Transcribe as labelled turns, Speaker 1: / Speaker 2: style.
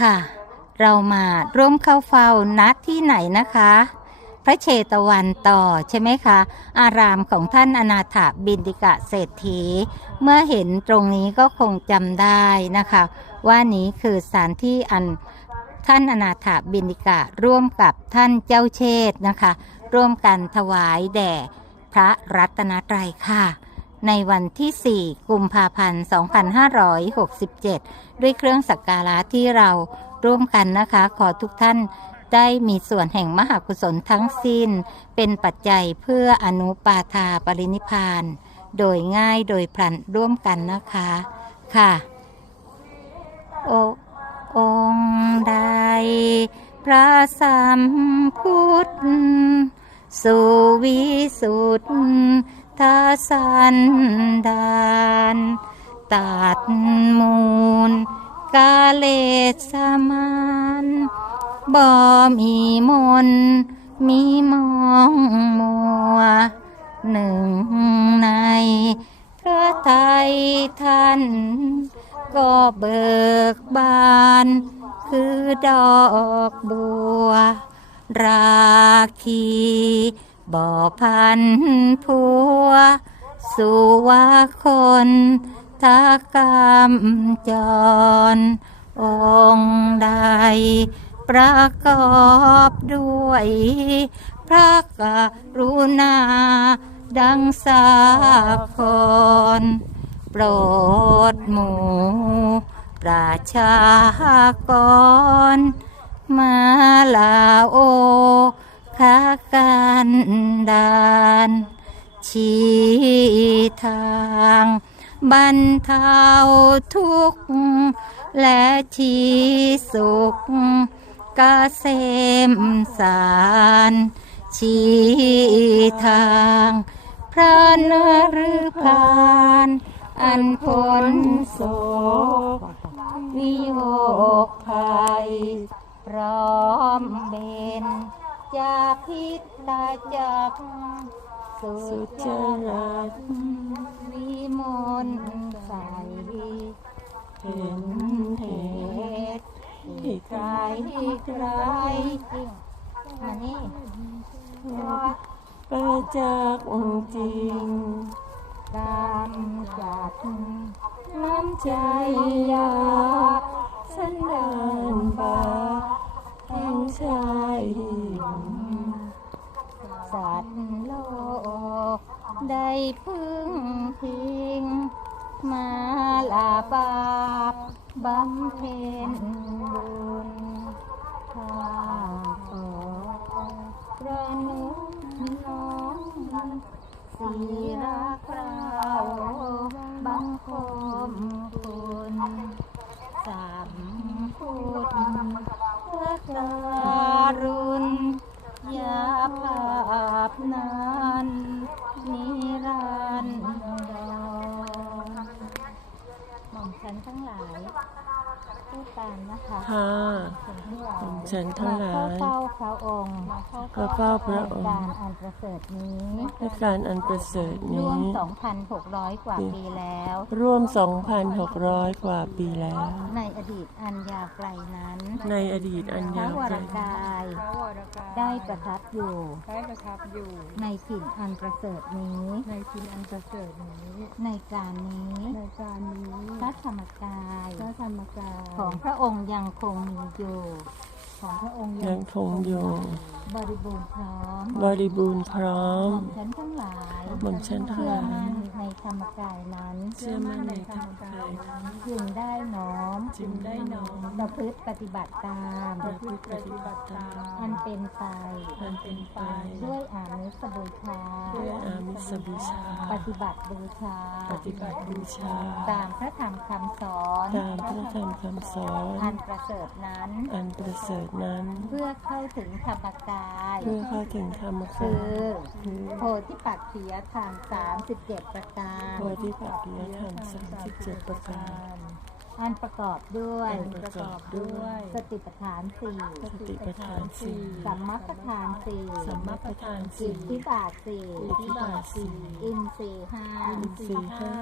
Speaker 1: ค่ะ เรามาร่วมเข้าเฝ้านัดที่ไหนนะคะ พระเชตวันต่อใช่ไหมคะ อารามของท่านอนาถบินติกะเศรษฐี เมื่อเห็นตรงนี้ก็คงจำได้นะคะ ว่านี้คือสถานที่อันท่านอนาถบินติกะร่วมกับท่านเจ้าเชษ์นะคะ ร่วมกันถวายแด่พระรัตนตรัยค่ะ ในวันที่ 4 กุมภาพันธ์ 2567 ด้วยเครื่องสักการะที่เราร่วมกันนะคะ ขอทุกท่านได้มีส่วนแห่งมหากุศลทั้งสิ้น เป็นปัจจัยเพื่ออนุปาทาปรินิพาน โดยง่ายโดยพลันร่วมกันนะคะ ค่ะ โอองใด พระสัมพุทธ สุวิสุทธาสันดานตัดมูล กาเลสมานบ่มีมน มีมองมัว หนึ่งในพระไทยท่าน ก็เบิกบาน คือดอกบัว ราคี บ่อพันผัว สุวาคนทากรรมจร องใด ประกอบด้วย พระกรุณา ดังสาครโปรดหมู่ ประชากร มาลาโอ คากันดานชี้ทางบรรเทาทุกข์และชี้สุขเกษมสารชี้ทางพระนฤพานอันพ้นโศกวิโยคภัยพร้อมเบน จากพิษตาจักสุจรัสวิมลใสเห็นเหตุที่ใครใครมานี่
Speaker 2: ประจักษ์จริง
Speaker 1: กำจัด
Speaker 2: น้ำใจยาสันดานบาปทั้งชายหญิง
Speaker 1: สัตว์โลก ได้พึ่งพิง มาลาบาปบำเพ็ญบุญข้าขอประนุน้อมสีรักเราบังคมคุณสาม ฉันทั้งหลาย
Speaker 2: หม่อมฉันทั้งหลาย
Speaker 1: มเข้าเฝ้าพระองค์
Speaker 2: ก็เฝ้าพระองค์
Speaker 1: ในการอันประเสริฐนี้
Speaker 2: และการอันประเสริฐ
Speaker 1: ร่
Speaker 2: นี้
Speaker 1: วม 2,600 กว่าปีแล้ว
Speaker 2: ร่วม 2,600 กว่าปีแล้ว
Speaker 1: ในอดีตอันยาวไกลนั้น
Speaker 2: ในอดีตอัน
Speaker 1: พระ
Speaker 2: ยาว
Speaker 1: ว
Speaker 2: ไก
Speaker 1: ร
Speaker 2: ล
Speaker 1: กาย
Speaker 3: พระวรกาย
Speaker 1: ได้ประทับอยู่
Speaker 3: ได้ประทับอยู่
Speaker 1: ในถิ่นอันประเสริฐนี้
Speaker 3: ในทินอันประเสริฐนี้
Speaker 1: ในการนี้
Speaker 3: ในการนี้
Speaker 1: พระธรรมกาย
Speaker 3: พระธรรมกาย
Speaker 1: ของพระองค์ยังคงมีอยู่ ของพระองค์
Speaker 2: ๆยังคงอยู่
Speaker 1: บริบูรณ์พร้อม
Speaker 2: บริบูรณ์พร้อ
Speaker 1: ห
Speaker 2: ม
Speaker 1: ม่อมฉันทั้งหลาย
Speaker 2: หม่อมฉันทั้ง
Speaker 1: เชื่อ
Speaker 2: หลาย
Speaker 1: มั่นในธ รรมกายนั้น
Speaker 2: เชื่อมั่นในธรรมกาย
Speaker 1: จึงได้น้อม
Speaker 2: จึงได้น้อม
Speaker 1: ประพฤติปฏิบัติตาม
Speaker 2: ประพฤติปฏิบัติตาม
Speaker 1: อันเป็นไป
Speaker 2: อันเป็นไป
Speaker 1: ด้วยอามิสบูชา
Speaker 2: ด้วยอามิสบูชา
Speaker 1: ปฏิบัติบูชา
Speaker 2: ปฏิบัติบูชา
Speaker 1: ตามพระธรรมคำสอน
Speaker 2: ตามพระธรรมคำสอน
Speaker 1: อันประเสริฐนั้น
Speaker 2: อันประเสริฐนั้น
Speaker 1: เพื่อเข้าถึงธรรมกาย
Speaker 2: เพื่อเข้าถึงธรรม
Speaker 1: คื
Speaker 2: กาย
Speaker 1: อ
Speaker 2: คือ
Speaker 1: โพธิปักขียธรรม37ประการ
Speaker 2: โพธิปักขิยธรรม37ประการ
Speaker 1: อันประกอบด้วย
Speaker 2: อันประกอบด้วย
Speaker 1: สติปัฏฐานสี่
Speaker 2: สติปัฏฐานสี่
Speaker 1: สัมมัปปทานสี่
Speaker 2: สัมมาประธาน
Speaker 1: อิ
Speaker 2: สี่
Speaker 1: ทธิบาทสี่
Speaker 2: อิทธิบาทสี่
Speaker 1: อินทรีย์ห้า
Speaker 2: อินทรีย์ห้า